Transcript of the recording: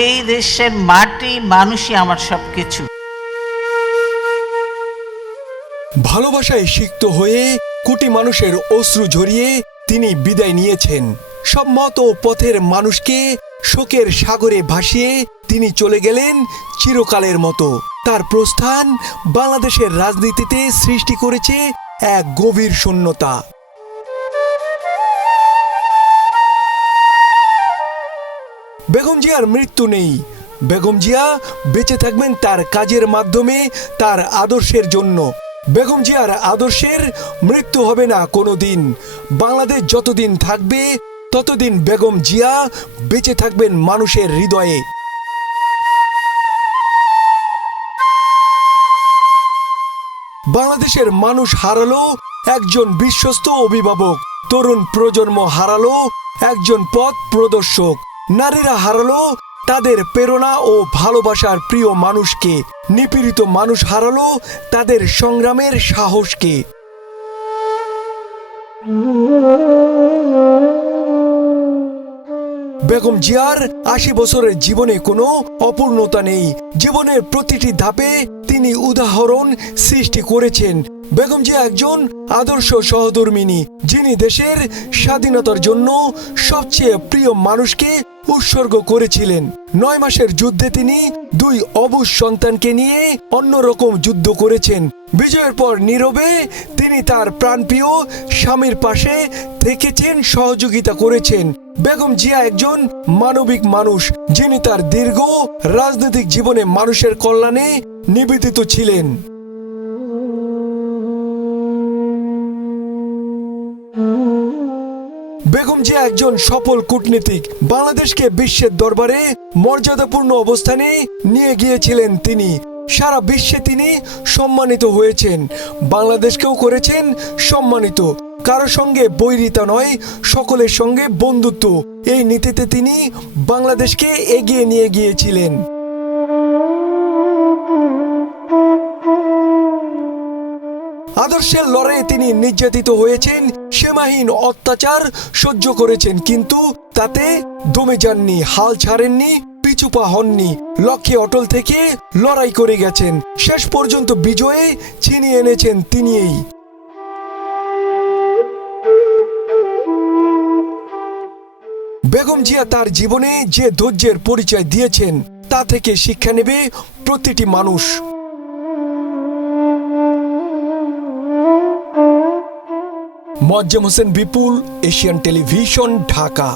এই দেশের মাটি মানুষই আমার সবকিছু। ভালোবাসায় সিক্ত হয়ে কোটি মানুষের অশ্রু ঝরিয়ে তিনি বিদায় নিয়েছেন। সব মত ও পথের মানুষকে শোকের সাগরে ভাসিয়ে তিনি চলে গেলেন চিরকালের মতো। তার প্রস্থান বাংলাদেশের রাজনীতিতে সৃষ্টি করেছে এক গভীর শূন্যতা। বেগম জিয়ার মৃত্যু নেই। বেগম জিয়া বেঁচে থাকবেন তার কাজের মাধ্যমে, তার আদর্শের জন্য। বেগম জিয়ার আদর্শের মৃত্যু হবে না কোনোদিন। বাংলাদেশ যতদিন থাকবে ততদিন বেগম জিয়া বেঁচে থাকবেন মানুষের হৃদয়ে। বাংলাদেশের মানুষ হারালো একজন বিশ্বস্ত অভিভাবক, তরুণ প্রজন্ম হারালো একজন পথ প্রদর্শক, নারীরা হারালো তাদের প্রেরণা ও ভালোবাসার প্রিয় মানুষকে, নিপীড়িত মানুষ হারালো তাদের সংগ্রামের সাহসকে। বেগম জিয়ার ৮০ বছরের জীবনে কোনো অপূর্ণতা নেই। জীবনের প্রতিটি ধাপে তিনি উদাহরণ সৃষ্টি করেছেন। বেগম জিয়া একজন আদর্শ সহধর্মিণী, যিনি দেশের স্বাধীনতার জন্য সবচেয়ে প্রিয় মানুষকে উৎসর্গ করেছিলেন। ৯ মাসের যুদ্ধে তিনি ২ অবুঝ সন্তানকে নিয়ে অন্যরকম যুদ্ধ করেছেন। বিজয়ের পর নীরবে তিনি তার প্রাণপ্রিয় স্বামীর পাশে থেকেছেন, সহযোগিতা করেছেন। বেগম জিয়া একজন মানবিক মানুষ, যিনি তার দীর্ঘ রাজনৈতিক জীবনে মানুষের কল্যাণে নিবেদিত ছিলেন। বেগম জিয়া একজন সফল কূটনীতিক। বাংলাদেশকে বিশ্বের দরবারে মর্যাদাপূর্ণ অবস্থানে নিয়ে গিয়েছিলেন তিনি। সারা বিশ্বে তিনি সম্মানিত হয়েছেন, বাংলাদেশকেও করেছেন সম্মানিত। কারো সঙ্গে বৈরিতা নয়, সকলের সঙ্গে বন্ধুত্ব, এই নীতিতে তিনি বাংলাদেশকে এগিয়ে নিয়ে গিয়েছিলেন। আদর্শের লড়াইয়ে তিনি নির্যাতিত হয়েছেন, সীমাহীন অত্যাচার সহ্য করেছেন, কিন্তু তাতে দমে যাননি, হাল ছাড়েননি, পিছুপা হননি। লক্ষ্যে অটল থেকে লড়াই করে গেছেন। শেষ পর্যন্ত বিজয়ে ছিনিয়ে এনেছেন তিনিই। বেগম জিয়া তার জীবনে যে ধৈর্যের পরিচয় দিয়েছেন, তা থেকে শিক্ষা নেবে প্রতিটি মানুষ। মোয়াজ্জেম হোসেন বিপুল, এশিয়ান টেলিভিশন, ঢাকা।